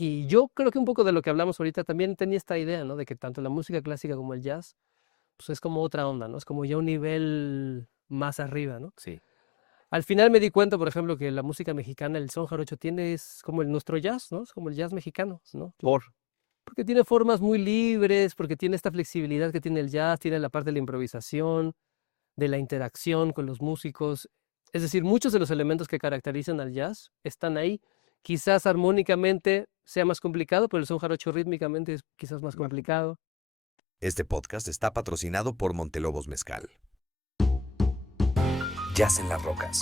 Y yo creo que un poco de lo que hablamos ahorita también tenía esta idea, ¿no? De que tanto la música clásica como el jazz, pues es como otra onda, ¿no? Es como ya un nivel más arriba, ¿no? Sí. Al final me di cuenta, por ejemplo, que la música mexicana, el son jarocho, es como nuestro jazz, ¿no? Es como el jazz mexicano, ¿no? Por. Porque tiene formas muy libres, porque tiene esta flexibilidad que tiene el jazz, tiene la parte de la improvisación, de la interacción con los músicos. Es decir, muchos de los elementos que caracterizan al jazz están ahí. Quizás armónicamente sea más complicado, pero el son jarocho rítmicamente es quizás más complicado. Este podcast está patrocinado por Montelobos Mezcal. Jazz en las rocas.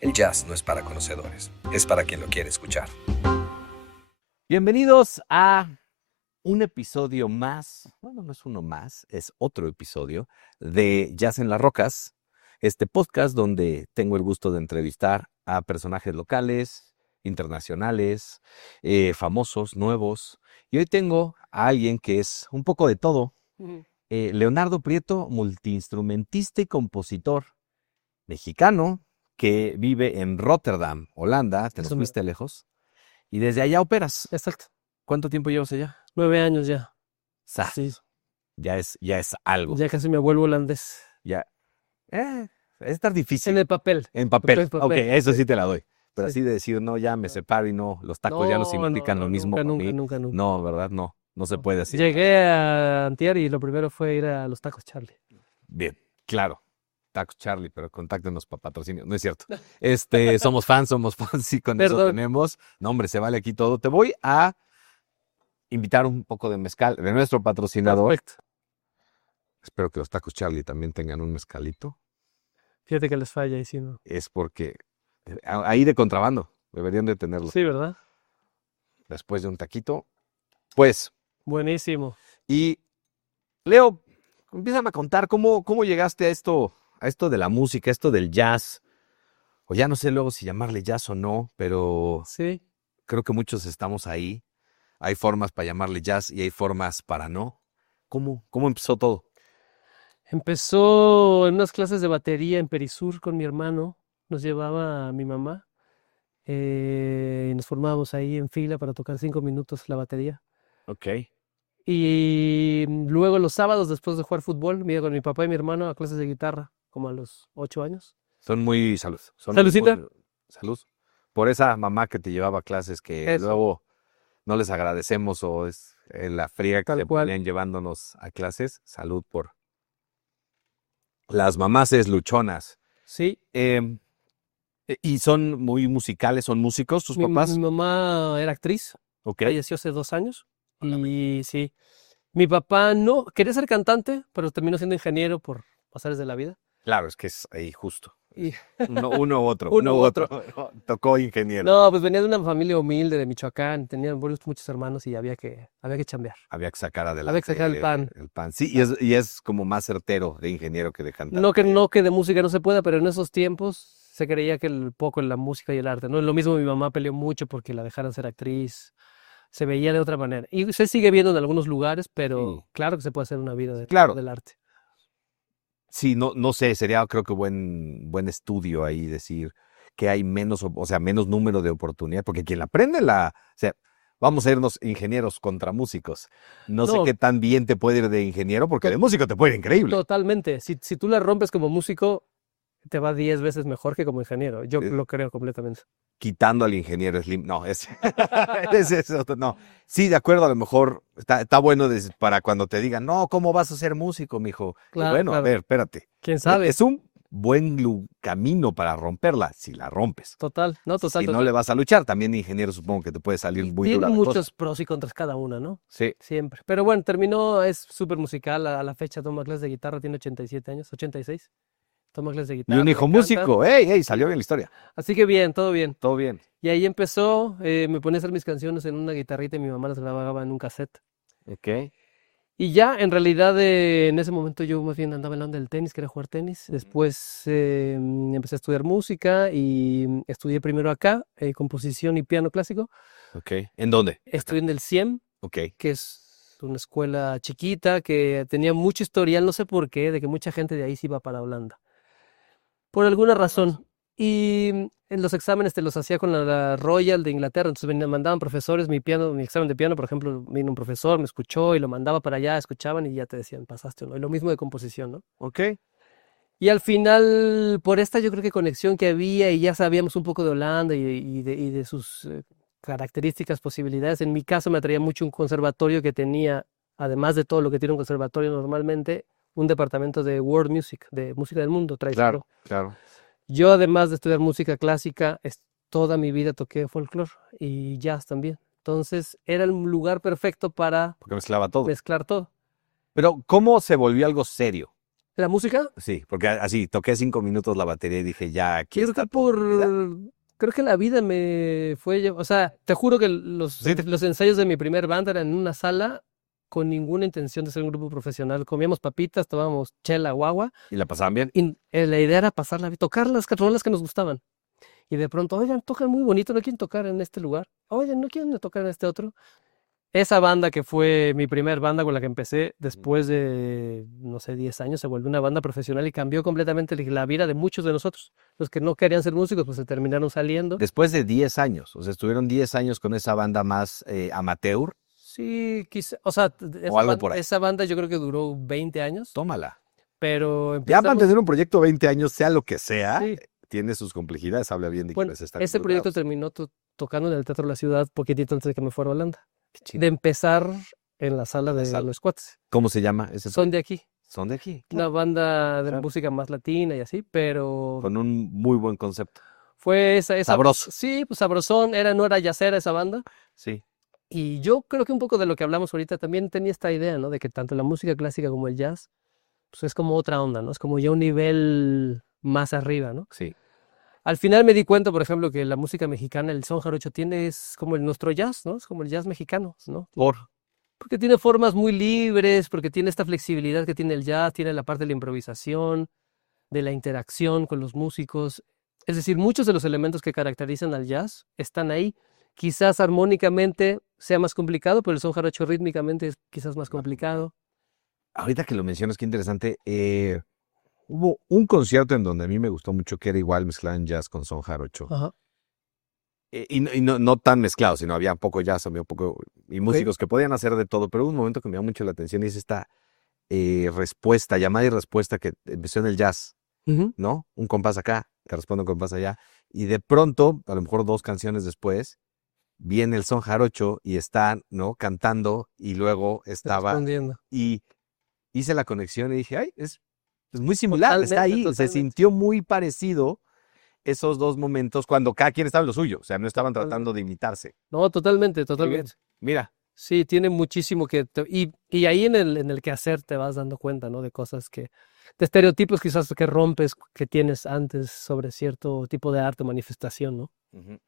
El jazz no es para conocedores, es para quien lo quiere escuchar. Bienvenidos a un episodio más, bueno, no es uno más, es otro episodio de Jazz en las Rocas, este podcast donde tengo el gusto de entrevistar a personajes locales, internacionales, famosos, nuevos. Y hoy tengo a alguien que es un poco de todo, Leonardo Prieto, multiinstrumentista y compositor mexicano que vive en Rotterdam, Holanda. Te nos Eso fuiste lejos. Y desde allá operas. Exacto. ¿Cuánto tiempo llevas allá? 9 años ya. Sa, Sí, ya es algo. ya casi me vuelvo holandés. Ya. Es estar difícil. En el papel. En papel. En Ok, papel. eso sí te la doy. Pero Sí. así de decir, no, ya me No. separo y no, los tacos ya no significan lo mismo Nunca, para nunca, mí. nunca, nunca. No, ¿verdad? No se puede así. Llegué a Antier y lo primero fue ir a los tacos Charlie. Bien, claro. Tacos Charlie, pero contáctenos para patrocinio. No es cierto. Somos fans, sí, con eso Perdón. tenemos. No, hombre, se vale aquí todo. Te voy a invitar un poco de mezcal de nuestro patrocinador. Perfecto. Espero que los tacos Charlie también tengan un mezcalito. Fíjate que les falla y si no. Es porque ahí de contrabando deberían de tenerlo. Sí, ¿verdad? Después de un taquito. Pues, Buenísimo. y Leo, empiézame a contar cómo llegaste a esto de la música, esto del jazz. O ya no sé luego si llamarle jazz o no, pero Sí. creo que muchos estamos ahí. Hay formas para llamarle jazz y hay formas para no. ¿Cómo empezó todo? Empezó en unas clases de batería en Perisur con mi hermano. Nos llevaba a mi mamá. Y nos formábamos ahí en fila para tocar 5 minutos la batería. Ok. Y luego los sábados, después de jugar fútbol, me iba con mi papá y mi hermano a clases de guitarra, como a los 8 años. Son muy salud. Saludcita. Salud. Por esa mamá que te llevaba a clases que Eso, luego no les agradecemos o es la fría que tal se cual. ponían llevándonos a clases. Salud por las mamases luchonas. Sí. Em, ¿Y son muy musicales? ¿Son músicos tus Mi papás? mamá era actriz, Ok. falleció hace 2 años. Y sí, mi papá no, quería ser cantante, pero terminó siendo ingeniero por pasares de la vida. Claro, es que es ahí justo. Y Uno u otro. uno u otro. No, tocó ingeniero. No, pues venía de una familia humilde de Michoacán, tenía muchos hermanos y había que chambear. Había que sacar Había que adelante sacar el pan. el pan. Sí, y es como más certero de ingeniero que de cantante. No que de música no se pueda, pero en esos tiempos se creía que el poco en la música y el arte, ¿no? Lo mismo mi mamá peleó mucho porque la dejaran ser actriz. Se veía de otra manera. Y se sigue viendo en algunos lugares, pero Sí. claro que se puede hacer una vida Claro. del arte. Sí, no sé, sería creo que buen estudio ahí decir que hay menos, o sea, menos número de oportunidades, porque quien aprende o sea, vamos a irnos ingenieros contra músicos. No sé No, qué tan bien te puede ir de ingeniero, porque de músico te puede ir increíble. totalmente. Si tú la rompes como músico, te va 10 veces mejor que como ingeniero. Yo Eh, lo creo completamente. Quitando al ingeniero Slim, no, es otro, no. Sí, de acuerdo, a lo mejor está bueno para cuando te digan, no, ¿cómo vas a ser músico, mijo? Claro, Bueno, a claro. ver, espérate. ¿Quién sabe? Es un buen camino para romperla, si la rompes. Total, no, total, Si no total. le vas a luchar, también ingeniero supongo que te puede salir Y muy tiene dura la cosa. muchos pros y contras cada una, ¿no? Sí, Siempre. Pero bueno, terminó, es súper musical. A la fecha toma clases de guitarra, tiene 87 años, 86. Toma clases de y guitarra. un le hijo encanta. músico, ey, salió bien la historia. Así que bien, todo bien. Todo bien. Y ahí empezó, me ponía a hacer mis canciones en una guitarrita y mi mamá las grababa en un cassette. Ok. Y ya, en realidad, en ese momento yo más bien andaba en la onda del tenis, quería jugar tenis. Después empecé a estudiar música y estudié primero acá, composición y piano clásico. Ok. ¿En dónde? Estudié en el CIEM, Ok. que es una escuela chiquita que tenía mucho historial, no sé por qué, de que mucha gente de ahí se iba para Holanda. Por alguna razón. Y en los exámenes te los hacía con la Royal de Inglaterra, entonces me mandaban profesores, mi examen de piano, por ejemplo, vino un profesor, me escuchó y lo mandaba para allá, escuchaban y ya te decían, pasaste o no. Y lo mismo de composición, ¿no? Ok. Y al final, por esta yo creo que conexión que había y ya sabíamos un poco de Holanda y de sus características, posibilidades, en mi caso me atraía mucho un conservatorio que tenía, además de todo lo que tiene un conservatorio normalmente, un departamento de world music, de música del mundo tradicional. Claro. Yo, además de estudiar música clásica, toda mi vida toqué folclore y jazz también. Entonces, era el lugar perfecto para Porque mezclaba todo. mezclar todo. Pero, ¿cómo se volvió algo serio? La música, Sí, porque así, toqué 5 minutos la batería y dije, ya, aquí yo creo está que todo mi vida. creo que la vida me fue, o sea, te juro que Sí, los ensayos de mi primer banda eran en una sala con ninguna intención de ser un grupo profesional. Comíamos papitas, tomábamos chela o agua y la pasaban bien. y la idea era pasarla, tocar las rolas que nos gustaban. Y de pronto, oigan, tocan muy bonito, ¿no quieren tocar en este lugar? Oigan, ¿no quieren tocar en este otro? Esa banda que fue mi primer banda con la que empecé, después de, no sé, 10 años, se volvió una banda profesional y cambió completamente la vida de muchos de nosotros. Los que no querían ser músicos, pues se terminaron saliendo. Después de 10 años, o sea, estuvieron 10 años con esa banda más amateur, Sí, quizá, o sea, o algo por ahí. esa banda yo creo que duró 20 años, Tómala. pero Ya empezamos... mantener un proyecto 20 años, sea lo que sea, Sí, tiene sus complejidades. Habla bien de bueno, quienes están ese proyecto involucrados. terminó tocando en el Teatro de la Ciudad poquitito antes de que me fuera a Holanda. Qué chido. De empezar en la sala En la de sala. los cuates. ¿Cómo se llama ese Son proyecto? de aquí. Son de aquí. Una Claro. banda de Claro. música más latina y así, pero Con un muy buen concepto. fue esa Sabroso. sí, pues sabrosón, no era yacera esa banda. Sí. Y yo creo que un poco de lo que hablamos ahorita también tenía esta idea, ¿no? De que tanto la música clásica como el jazz, pues es como otra onda, ¿no? Es como ya un nivel más arriba, ¿no? Sí. Al final me di cuenta, por ejemplo, que la música mexicana, el son jarocho, es como nuestro jazz, ¿no? Es como el jazz mexicano, ¿no? Porque tiene formas muy libres, porque tiene esta flexibilidad que tiene el jazz, tiene la parte de la improvisación, de la interacción con los músicos. Es decir, muchos de los elementos que caracterizan al jazz están ahí. Quizás armónicamente sea más complicado, pero el son jarocho rítmicamente es quizás más complicado. Ahorita que lo mencionas, qué interesante. Hubo un concierto en donde a mí me gustó mucho, que era igual mezclaban jazz con son jarocho. Ajá. Y no tan mezclado, sino había poco jazz, había poco, y músicos que podían hacer de todo, pero hubo un momento que me llamó mucho la atención y es esta respuesta, llamada y respuesta que empezó en el jazz, Ujú. ¿no? Un compás acá, te responde un compás allá, y de pronto, a lo mejor 2 canciones después, viene el son jarocho y están, ¿no? Cantando, y luego estaba, Respondiendo. y hice la conexión y dije, ay, es muy similar, está Totalmente, ahí, se totalmente. sintió muy parecido esos 2 momentos cuando cada quien estaba en lo suyo, o sea, no estaban tratando de imitarse. No, totalmente, Qué bien. totalmente. Mira, Sí, tiene muchísimo que... y ahí en el quehacer te vas dando cuenta, ¿no? De cosas de estereotipos quizás que rompes, que tienes antes sobre cierto tipo de arte o manifestación, ¿no? ujú.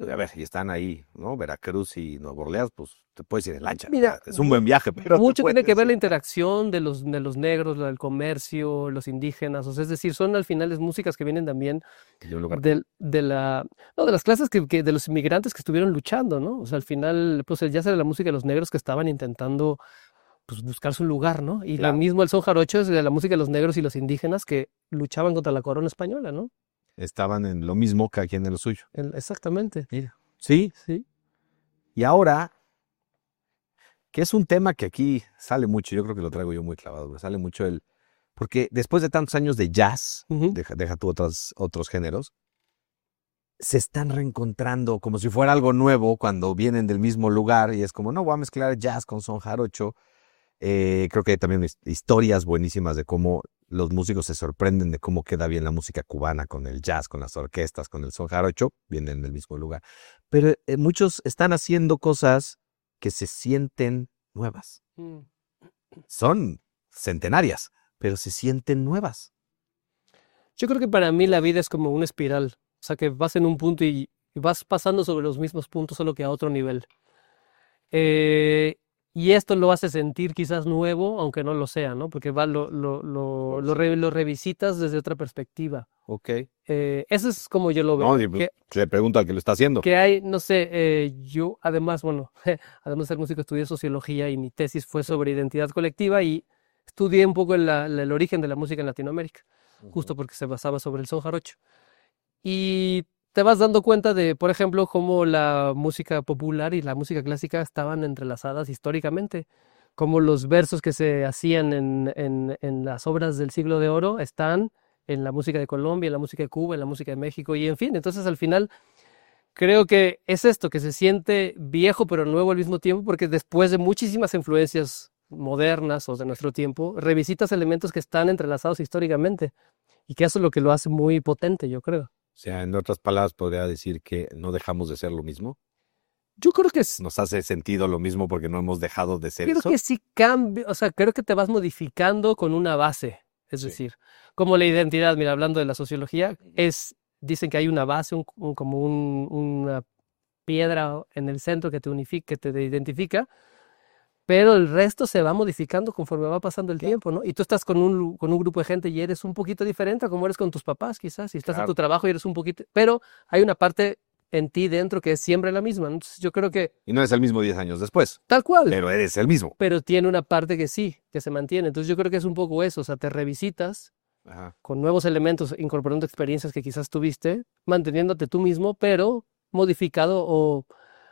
A ver, y están ahí, ¿no? Veracruz y Nueva Orleans, pues te puedes ir en lancha. Mira, Es un buen viaje, pero te mucho tiene que puedes ver la ir. interacción de los negros, del comercio, los indígenas, o sea, es decir, son al final músicas que vienen también De un lugar. de no, de las clases de los inmigrantes que estuvieron luchando, ¿no? O sea, al final, pues el jazz era la música de los negros que estaban intentando, pues, buscar su lugar, ¿no? Y lo Claro. mismo el son jarocho es de la música de los negros y los indígenas que luchaban contra la corona española, ¿no? Estaban en lo mismo, cada quien en lo suyo. Exactamente, Mira. Sí, sí. y ahora, que es un tema que aquí sale mucho, yo creo que lo traigo yo muy clavado, güey, sale mucho porque después de tantos años de jazz, Ujú. deja tú otros géneros, se están reencontrando como si fuera algo nuevo cuando vienen del mismo lugar y es como, no, voy a mezclar jazz con son jarocho. Creo que hay también historias buenísimas de cómo los músicos se sorprenden de cómo queda bien la música cubana con el jazz, con las orquestas, con el son jarocho, vienen del mismo lugar. Pero muchos están haciendo cosas que se sienten nuevas. Mm. Son centenarias, pero se sienten nuevas. Yo creo que para mí la vida es como una espiral, o sea, que vas en un punto y vas pasando sobre los mismos puntos, solo que a otro nivel. Y esto lo hace sentir quizás nuevo, aunque no lo sea, ¿no? Porque lo revisitas desde otra perspectiva. Ok. Eso es como yo lo No, veo. se le pregunta al que lo está haciendo. Que hay, no sé, yo además, bueno, además de ser músico, estudié sociología y mi tesis fue sobre identidad colectiva y estudié un poco el origen de la música en Latinoamérica, justo porque se basaba sobre el son jarocho. Y te vas dando cuenta de, por ejemplo, cómo la música popular y la música clásica estaban entrelazadas históricamente, cómo los versos que se hacían en las obras del Siglo de Oro están en la música de Colombia, en la música de Cuba, en la música de México, y en fin, entonces al final creo que es esto, que se siente viejo pero nuevo al mismo tiempo, porque después de muchísimas influencias modernas o de nuestro tiempo, revisitas elementos que están entrelazados históricamente, y que eso es lo que lo hace muy potente, yo creo. O sea, en otras palabras, podría decir que no dejamos de ser lo mismo. Yo creo que Nos hace sentido lo mismo porque no hemos dejado de ser creo eso. que sí cambia, o sea, creo que te vas modificando con una base, es Sí. decir, como la identidad, mira, hablando de la sociología, dicen que hay una base, como una piedra en el centro que te unifica, que te identifica, pero el resto se va modificando conforme va pasando el Claro. tiempo, ¿no? Y tú estás con un grupo de gente y eres un poquito diferente a como eres con tus papás, quizás, y estás en tu Claro. trabajo y eres un poquito, pero hay una parte en ti dentro que es siempre la misma, ¿no? Entonces yo creo que Y no es el mismo 10 años después, tal cual. pero eres el mismo. Pero tiene una parte que sí, que se mantiene. Entonces yo creo que es un poco eso, o sea, te revisitas Ajá. con nuevos elementos, incorporando experiencias que quizás tuviste, manteniéndote tú mismo, pero modificado o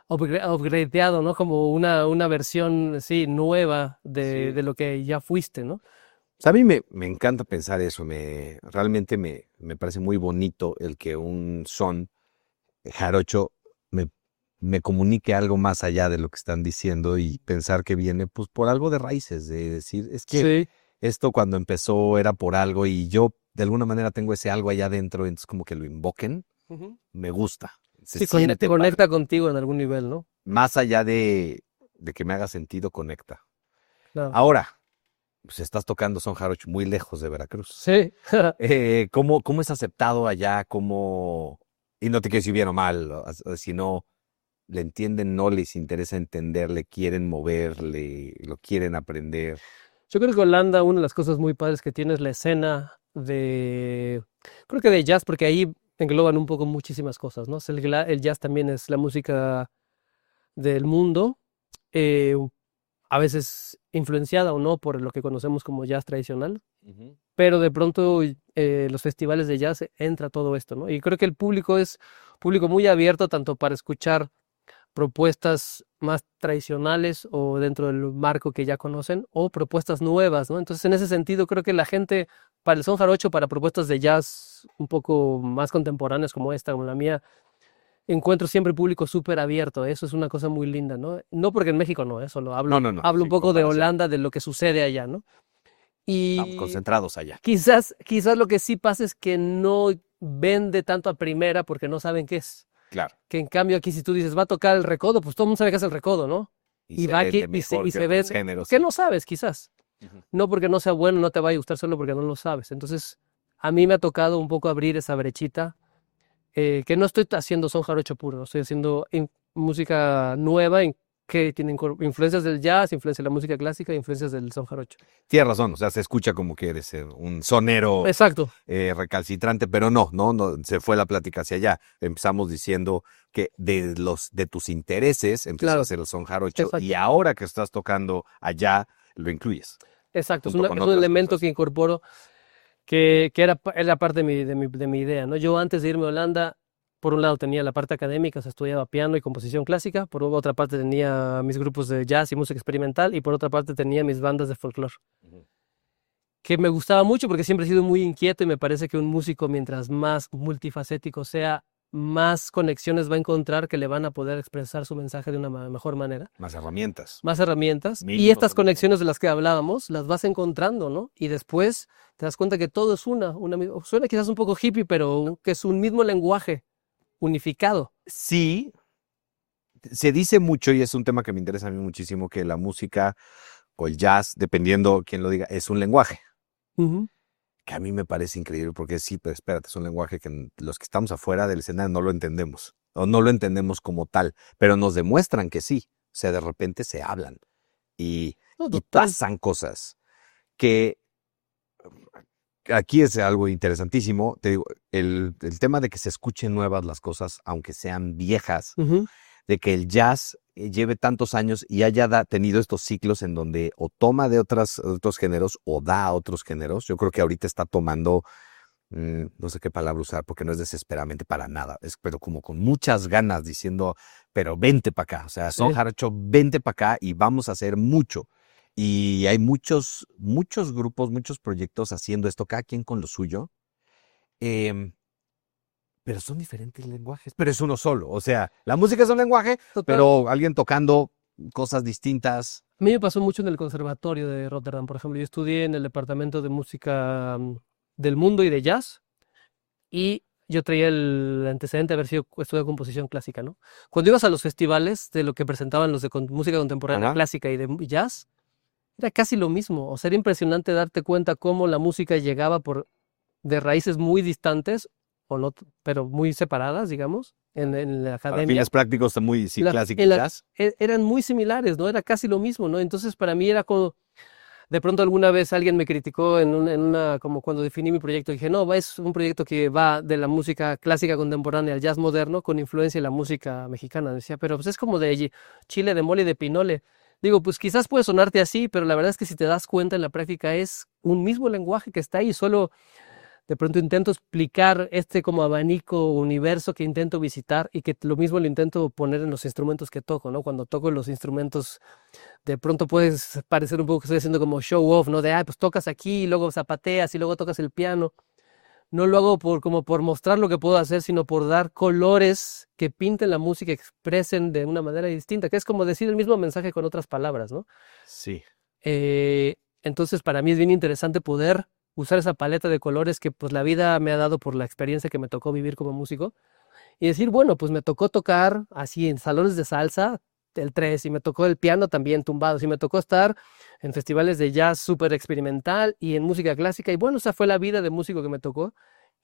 upgradeado, ¿no? Como una versión, sí, nueva Sí. de lo que ya fuiste, ¿no? O sea, a mí me encanta pensar eso, realmente me parece muy bonito el que un son jarocho me comunique algo más allá de lo que están diciendo y pensar que viene pues por algo de raíces, de decir, es que Sí, esto cuando empezó era por algo y yo de alguna manera tengo ese algo allá adentro, entonces como que lo invoquen, ujú. me gusta, se Sí, siente padre. conecta contigo en algún nivel, ¿no? Más allá de que me haga sentido, conecta. Claro. Ahora, pues estás tocando son jarocho muy lejos de Veracruz. Sí. ¿Cómo es aceptado allá? Y no te quiero decir bien o mal, sino le entienden, no les interesa entenderle, quieren moverle, lo quieren aprender. Yo creo que Holanda, una de las cosas muy padres que tiene es la escena creo que de jazz, porque ahí engloban un poco muchísimas cosas, ¿no? O sea, el jazz también es la música del mundo, eh, a veces influenciada o no por lo que conocemos como jazz tradicional, pero de pronto los festivales de jazz entra todo esto, ¿no? Y creo que el público es público muy abierto tanto para escuchar propuestas más tradicionales o dentro del marco que ya conocen o propuestas nuevas, ¿no? Entonces, en ese sentido, creo que la gente para el son jarocho, para propuestas de jazz un poco más contemporáneas como esta, como la mía, encuentro siempre público súper abierto. Eso es una cosa muy linda, ¿no? No porque en México no, solo hablo, No, hablo un sin poco de comparación. Holanda, de lo que sucede allá, ¿no? Estamos Y concentrados allá. quizás lo que sí pasa es que no vende tanto a primera porque no saben qué es. Claro. Que en cambio aquí si tú dices, va a tocar el recodo, pues todo el mundo sabe que es el recodo, ¿no? Y Y se va vende aquí mejor y que se otros vende, géneros. que Sí. no sabes quizás. Ujú. No porque no sea bueno, no te va a gustar solo porque no lo sabes. Entonces, a mí me ha tocado un poco abrir esa brechita, que no estoy haciendo son jarocho puro, no estoy haciendo música nueva que tiene influencias del jazz, influencias de la música clásica, influencias del son jarocho. Tienes razón, o sea, se escucha como que eres un sonero Exacto. recalcitrante, pero no, se fue la plática hacia allá. Empezamos diciendo que de tus intereses empezó a Claro. hacer el son jarocho Exacto. y ahora que estás tocando allá, lo incluyes. Exacto, junto es con un otras elemento cosas. que incorporo que era parte de mi idea, ¿no? Yo antes de irme a Holanda, por un lado tenía la parte académica, o sea, estudiaba piano y composición clásica, por otra parte tenía mis grupos de jazz y música experimental, y por otra parte tenía mis bandas de folclore, Ujú. que me gustaba mucho porque siempre he sido muy inquieto y me parece que un músico, mientras más multifacético sea, más conexiones va a encontrar que le van a poder expresar su mensaje de una mejor manera. Más herramientas. Más herramientas. Y Mínimo estas son conexiones de las que hablábamos, las vas encontrando, ¿no? Y después te das cuenta que todo es suena quizás un poco hippie, pero que es un mismo lenguaje unificado. Sí, se dice mucho y es un tema que me interesa a mí muchísimo, que la música o el jazz, dependiendo quién lo diga, es un lenguaje. Ujú. Que a mí me parece increíble porque sí, pero espérate, es un lenguaje que los que estamos afuera del escenario no lo entendemos o no lo entendemos como tal, pero nos demuestran que sí. O sea, de repente se hablan y, No, y total. pasan cosas que aquí es algo interesantísimo. Te digo, el tema de que se escuchen nuevas las cosas, aunque sean viejas, Ujú. de que el jazz lleve tantos años y haya tenido estos ciclos en donde o toma de otros géneros o da a otros géneros. Yo creo que ahorita está tomando no sé qué palabra usar porque no es desesperadamente para nada, pero como con muchas ganas diciendo, pero vente para acá, o sea, Son Sí. Jarocho, vente para acá y vamos a hacer mucho. Y hay muchos grupos, muchos proyectos haciendo esto, cada quien con lo suyo. em, pero son diferentes lenguajes, pero es uno solo. O sea, la música es un lenguaje, Total. pero alguien tocando cosas distintas. A mí me pasó mucho en el Conservatorio de Rotterdam, por ejemplo. Yo estudié en el departamento de música del mundo y de jazz, y yo traía el antecedente de haber sido estudiado composición clásica, ¿no? Cuando ibas a los festivales de lo que presentaban los de música contemporánea Ajá. clásica y de jazz, era casi lo mismo. O sea, era impresionante darte cuenta cómo la música llegaba de raíces muy distantes, o no, pero muy separadas, digamos, en la Para academia. fines prácticos, muy La- clásico en la- jazz. Eran muy similares, ¿no? Era casi lo mismo, ¿no? Entonces, para mí era como, de pronto alguna vez alguien me criticó como cuando definí mi proyecto, dije, no, es un proyecto que va de la música clásica contemporánea al jazz moderno con influencia de la música mexicana. Decía, pero pues es como de chile, de mole y de pinole. Digo, pues quizás puede sonarte así, pero la verdad es que si te das cuenta en la práctica es un mismo lenguaje que está ahí, solo de pronto intento explicar este como abanico universo que intento visitar, y que lo mismo lo intento poner en los instrumentos que toco, ¿no? Cuando toco los instrumentos, de pronto puedes parecer un poco que estoy haciendo como show off, ¿no? De, pues tocas aquí, y luego zapateas y luego tocas el piano. No lo hago como por mostrar lo que puedo hacer, sino por dar colores que pinten la música, expresen de una manera distinta, que es como decir el mismo mensaje con otras palabras, ¿no? Sí. Entonces, para mí es bien interesante poder usar esa paleta de colores que pues la vida me ha dado por la experiencia que me tocó vivir como músico, y decir, bueno, pues me tocó tocar así en salones de salsa, el 3, y me tocó el piano también tumbado, y me tocó estar en festivales de jazz súper experimental y en música clásica, y bueno, esa fue la vida de músico que me tocó,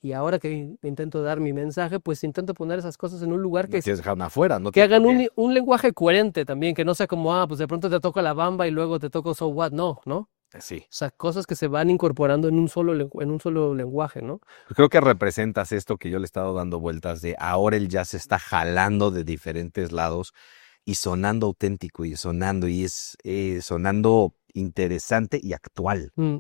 y ahora que intento dar mi mensaje, pues intento poner esas cosas en un lugar No que quieres dejar nada afuera, ¿no? que hagan un lenguaje coherente también, que no sea como, pues de pronto te toco la bamba y luego te toco so what, no, ¿no? Sí. O sea, cosas que se van incorporando en un solo lenguaje, ¿no? Creo que representas esto que yo le he estado dando vueltas de ahora el jazz se está jalando de diferentes lados y sonando auténtico y es sonando interesante y actual. Mm,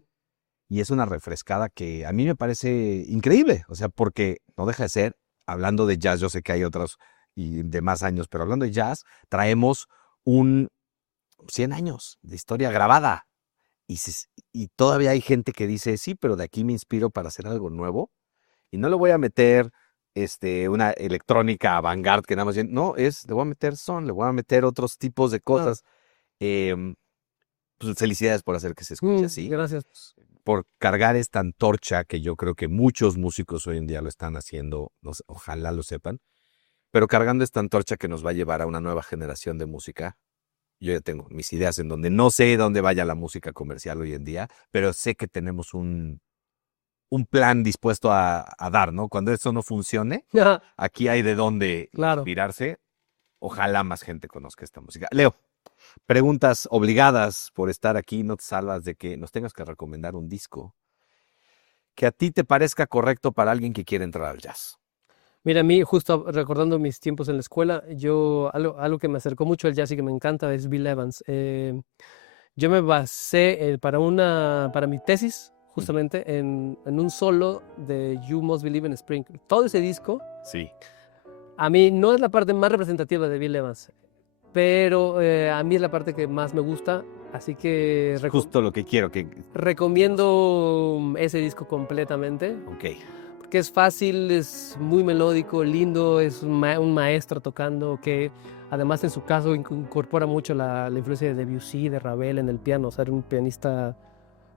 Y es una refrescada que a mí me parece increíble, o sea, porque no deja de ser, hablando de jazz, yo sé que hay otros y de más años, pero hablando de jazz, traemos un 100 años de historia grabada. Y todavía hay gente que dice, sí, pero de aquí me inspiro para hacer algo nuevo. Y no le voy a meter una electrónica avant-garde que nada más bien, no, le voy a meter son, le voy a meter otros tipos de claro. cosas. Pues felicidades por hacer que se escuche así, Gracias. por cargar esta antorcha que yo creo que muchos músicos hoy en día lo están haciendo, ojalá lo sepan, pero cargando esta antorcha que nos va a llevar a una nueva generación de música. Yo ya tengo mis ideas en donde no sé dónde vaya la música comercial hoy en día, pero sé que tenemos un plan dispuesto a dar, ¿no? Cuando eso no funcione, aquí hay de dónde Claro. inspirarse. Ojalá más gente conozca esta música. Leo, preguntas obligadas por estar aquí, no te salvas de que nos tengas que recomendar un disco que a ti te parezca correcto para alguien que quiere entrar al jazz. Mira, a mí, justo recordando mis tiempos en la escuela, algo que me acercó mucho al jazz y que me encanta es Bill Evans. Yo me basé para mi tesis, justamente, en un solo de You Must Believe in Spring. Todo ese disco, Sí. a mí no es la parte más representativa de Bill Evans, pero a mí es la parte que más me gusta, así que Es justo lo que quiero que... recomiendo ese disco completamente. Ok. Que es fácil, es muy melódico, lindo, es un maestro tocando que además en su caso incorpora mucho la influencia de Debussy, de Ravel en el piano, o sea, era un pianista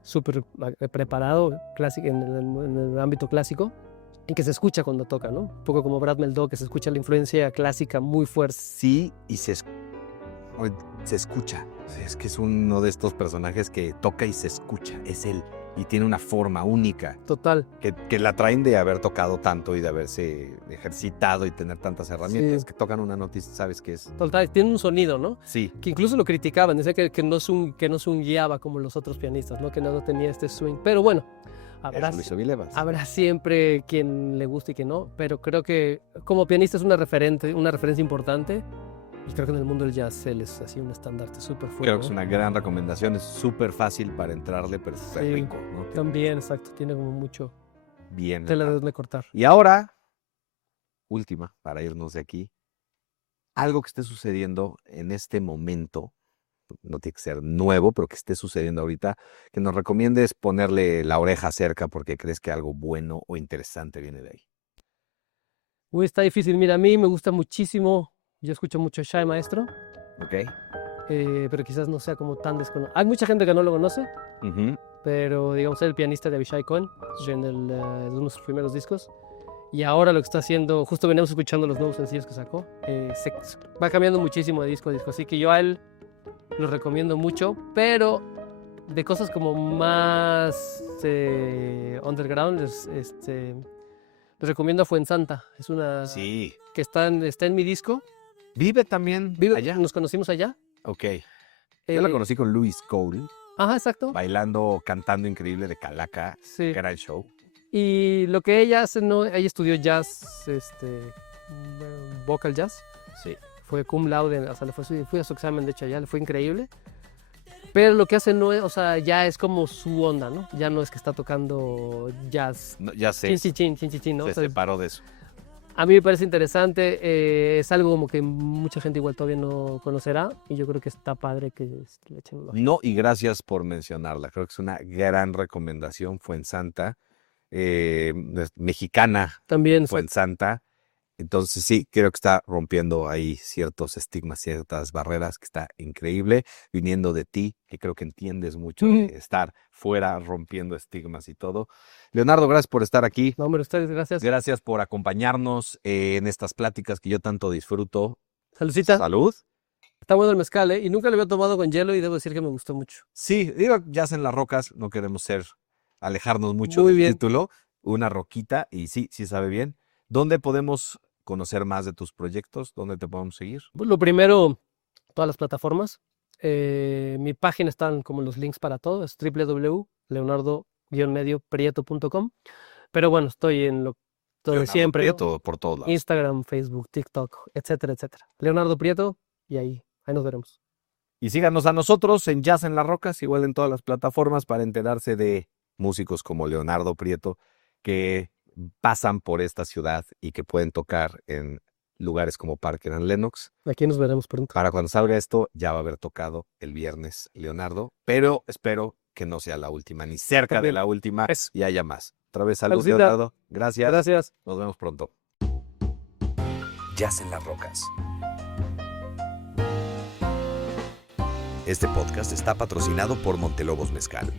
súper preparado en el ámbito clásico, y que se escucha cuando toca, ¿no? Un poco como Brad Mehldau, que se escucha la influencia clásica muy fuerte. Sí, y se escucha. Es que es uno de estos personajes que toca y se escucha. Es él. Y tiene una forma única. Total. Que la traen de haber tocado tanto y de haberse ejercitado y tener tantas herramientas, Sí. que tocan una nota y sabes que es... Total, tiene un sonido, ¿no? Sí. Que incluso lo criticaban, decía que no guiaba como los otros pianistas, ¿no? Que no tenía este swing. Pero bueno, Eso lo hizo Bill Evans. habrá siempre quien le guste y quien no, pero creo que como pianista es una referencia importante, y creo que en el mundo del jazz él es así un estandarte súper fuerte. Creo que es una gran recomendación. Es súper fácil para entrarle, pero súper Sí. rico, ¿no? También, exacto, tiene como bien. Te la largo. debes de cortar. Y ahora, última, para irnos de aquí, algo que esté sucediendo en este momento, no tiene que ser nuevo, pero que esté sucediendo ahorita, que nos recomiendes ponerle la oreja cerca porque crees que algo bueno o interesante viene de ahí. Uy, está difícil. Mira, a mí me gusta muchísimo. Yo escucho mucho Shai Maestro, ¿Ok? pero quizás no sea como tan desconocido. Hay mucha gente que no lo conoce, Ujú. pero digamos, es el pianista de Avishai Cohen en de uno de sus primeros discos. Y ahora lo que está haciendo, justo venimos escuchando los nuevos sencillos que sacó, va cambiando muchísimo de disco a disco. Así que yo a él lo recomiendo mucho, pero de cosas como más underground, les recomiendo a Fuensanta. Es una Sí. que está en mi disco. ¿Vive también allá? Nos conocimos allá. Ok. Yo la Eh, conocí con Louis Cole, Ajá, exacto. bailando, cantando increíble de Calaca. Sí. Gran show. Y lo que ella hace, no, ella estudió jazz, vocal jazz. Sí. Fue cum laude, o sea, fui a su examen, de hecho, allá, le fue increíble. Pero lo que hace no es, o sea, ya es como su onda, ¿no? Ya no es que está tocando jazz. No, ya sé. Chin, chin, chin, chin, ¿no? Se O sea, separó de eso. a mí me parece interesante, es algo como que mucha gente igual todavía no conocerá y yo creo que está padre que le echen un ojo. No, y gracias por mencionarla. Creo que es una gran recomendación. Fuensanta, mexicana También, Fuensanta. Entonces sí, creo que está rompiendo ahí ciertos estigmas, ciertas barreras, que está increíble, viniendo de ti, que creo que entiendes mucho de estar fuera, rompiendo estigmas y todo. Leonardo, gracias por estar aquí. no, hombre, ustedes, gracias. Gracias por acompañarnos en estas pláticas que yo tanto disfruto. Saludcita. Salud. Está bueno el mezcal, ¿eh? Y nunca lo había tomado con hielo y debo decir que me gustó mucho. Sí, digo, Jazz en las Rocas, no queremos alejarnos mucho Muy del bien. título. Una roquita, y sí, sí sabe bien. ¿Dónde podemos conocer más de tus proyectos? ¿Dónde te podemos seguir? Pues lo primero, todas las plataformas. Mi página están como los links para todo, es www.leonardo-prieto.com. Pero bueno, estoy en lo de Leonardo siempre, ¿no? Prieto, por todos lados. Instagram, Facebook, TikTok, etcétera, etcétera. Leonardo Prieto y ahí nos veremos. Y síganos a nosotros en Jazz en las Rocas, igual en todas las plataformas, para enterarse de músicos como Leonardo Prieto que pasan por esta ciudad y que pueden tocar en lugares como Parker and Lenox. Aquí nos veremos pronto. Para cuando salga esto, ya va a haber tocado el viernes Leonardo, pero espero que no sea la última, ni cerca de También. la última, Eso. y haya más. Otra vez, salud, Saludcita. Leonardo. Gracias. Gracias. Nos vemos pronto. Jazz en las Rocas. Este podcast está patrocinado por Montelobos Mezcal.